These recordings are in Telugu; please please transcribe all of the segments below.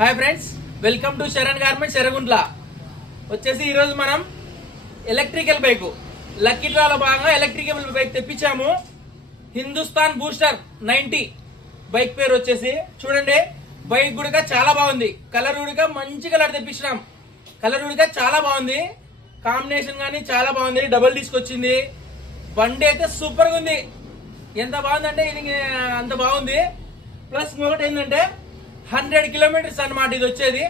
Hi friends, welcome to Sharan garments Erraguntla. వచ్చేసి ఈరోజు మనం ఎలక్ట్రికల్ బైక్ లక్కీ డ్రాలో భాగంగా ఎలక్ట్రికల్ బైక్ తెప్పించాము. హిందుస్థాన్ బూస్టర్ 90 బైక్ పేరు వచ్చేసి చూడండి. బైక్ కూడా చాలా బాగుంది. కలర్ కూడా మంచి కలర్ తెప్పించినాం. కలర్ కూడా చాలా బాగుంది. కాంబినేషన్ గానీ చాలా బాగుంది. డబుల్ డిస్క్ వచ్చింది. బండి అయితే సూపర్ గా ఉంది. ఎంత బాగుందంటే ఇది అంత బాగుంది. ప్లస్ ఇంకొకటి ఏంటంటే 100 కిలోమీటర్స్ అన్నమాట ఇది వచ్చేది.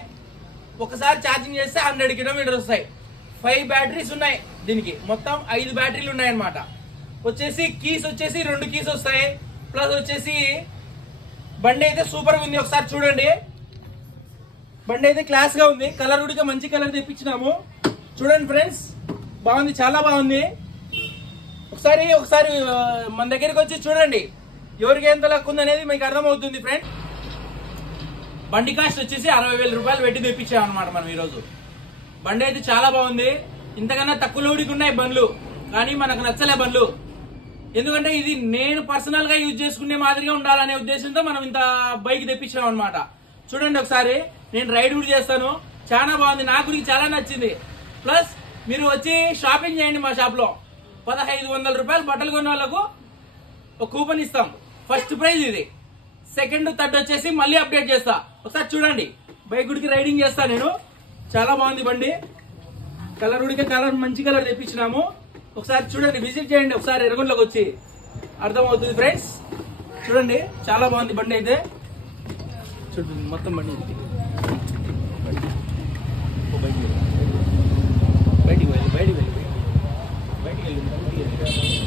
ఒకసారి ఛార్జింగ్ చేస్తే 100 కిలోమీటర్స్ వస్తాయి. 5 బ్యాటరీస్ ఉన్నాయి దీనికి. మొత్తం 5 బ్యాటరీలు ఉన్నాయి అన్నమాట. వచ్చేసి కీస్ వచ్చేసి 2 కీస్ వస్తాయి. ప్లస్ వచ్చేసి బండి అయితే సూపర్ గా ఉంది. ఒకసారి చూడండి. బండి అయితే క్లాస్ గా ఉంది. కలర్ కూడా మంచి కలర్ తెప్పించినాము. చూడండి ఫ్రెండ్స్, బాగుంది, చాలా బాగుంది. ఒకసారి మన దగ్గరికి వచ్చి చూడండి. ఎవరికి ఎంత లక్ ఉంది అనేది మీకు అర్థమవుతుంది ఫ్రెండ్. బండి కాస్ట్ వచ్చేసి 60,000 రూపాయలు పెట్టి తెప్పించాం అనమాట మనం ఈరోజు. బండి అయితే చాలా బాగుంది. ఇంతకన్నా తక్కువ లోడికి ఉన్నాయి బండ్లు, కానీ మనకు నచ్చలే బండ్లు. ఎందుకంటే ఇది నేను పర్సనల్ గా యూజ్ చేసుకునే మాదిరిగా ఉండాలనే ఉద్దేశంతో మనం ఇంత బైక్ తెప్పించాం అనమాట. చూడండి ఒకసారి. నేను రైడ్ కూడా చేస్తాను. చాలా బాగుంది. నాకు కూడా చాలా నచ్చింది. ప్లస్ మీరు వచ్చి షాపింగ్ చేయండి మా షాప్ లో. 1,500 రూపాయలు బట్టలు కొన్న వాళ్ళకు ఒక కూపన్ ఇస్తాం. ఫస్ట్ ప్రైజ్ ఇది. సెకండ్ థర్డ్ వచ్చేసి మళ్ళీ అప్డేట్ చేస్తా. ఒకసారి చూడండి. బైక్ గుడికి రైడింగ్ చేస్తా నేను. చాలా బాగుంది బండి. కలర్ గుడికి మంచి కలర్ తెప్పించినాము. ఒకసారి చూడండి, విజిట్ చేయండి ఒకసారి ఎర్రగుంట్లోకి వచ్చి. అర్థమవుతుంది ఫ్రెండ్స్. చూడండి, చాలా బాగుంది బండి అయితే. చూడండి మొత్తం బండి. బయటికి వెళ్ళి